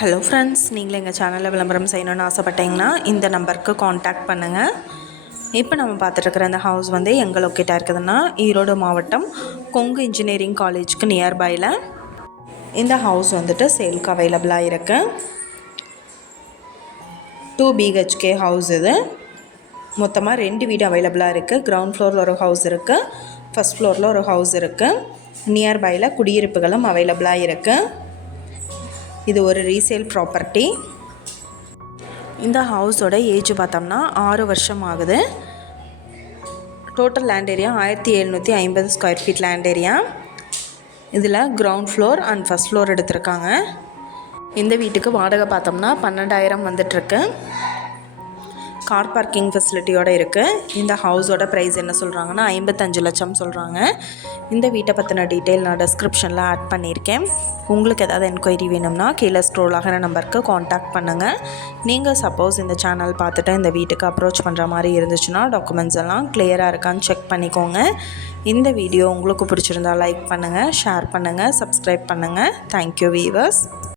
Hello friends, நீங்களும் எங்கள் சேனலில் விளம்பரம் செய்யணுன்னு ஆசைப்பட்டீங்கன்னா இந்த நம்பருக்கு காண்டாக்ட் பண்ணுங்கள். இப்போ நம்ம பார்த்துட்ருக்குற அந்த ஹவுஸ் வந்து எங்கே லொக்கேட்டாக இருக்குதுன்னா ஈரோடு மாவட்டம் கொங்கு இன்ஜினியரிங் காலேஜுக்கு நியர்பையில் இந்த ஹவுஸ் வந்துட்டு சேலுக்கு அவைலபிளாக இருக்குது. 2 BHK ஹவுஸ் இது. மொத்தமாக 2 வீடு அவைலபிளாக இருக்குது. கிரவுண்ட் ஃப்ளோரில் ஒரு ஹவுஸ் இருக்குது, ஃபஸ்ட் ஃப்ளோரில் ஒரு ஹவுஸ் இருக்குது. நியர்பையில் குடியிருப்புகளும் அவைலபிளாக இருக்குது. இது ஒரு ரீசேல் ப்ராப்பர்ட்டி. இந்த ஹவுஸோட ஏஜ் பார்த்தோம்னா 6 வருஷம் ஆகுது. Total land area 1750 square feet land area. இதில் ground floor and first floor எடுத்திருக்காங்க. இந்த வீட்டுக்கு வாடகை பார்த்தோம்னா 12,000 வந்துட்டுருக்கு. கார் பார்க்கிங் ஃபெசிலிட்டியோடு இருக்குது. இந்த ஹவுஸோட ப்ரைஸ் என்ன சொல்கிறாங்கன்னா 55 லட்சம் சொல்கிறாங்க. இந்த வீட்டை பற்றின டீட்டெயில் நான் டிஸ்கிரிப்ஷனில் ஆட் பண்ணியிருக்கேன். உங்களுக்கு ஏதாவது என்கொயரி வேணும்னா கீழே ஸ்க்ரோல் ஆகிற நம்பருக்கு காண்டாக்ட் பண்ணுங்கள். நீங்கள் சப்போஸ் இந்த சேனல் பார்த்துட்டு இந்த வீட்டுக்கு அப்ரோச் பண்ணுற மாதிரி இருந்துச்சுன்னா டாக்குமெண்ட்ஸ் எல்லாம் கிளியராக இருக்கான்னு செக் பண்ணிக்கோங்க. இந்த வீடியோ உங்களுக்கு பிடிச்சிருந்தா லைக் பண்ணுங்கள், ஷேர் பண்ணுங்கள், சப்ஸ்கிரைப் பண்ணுங்கள். Thank you viewers.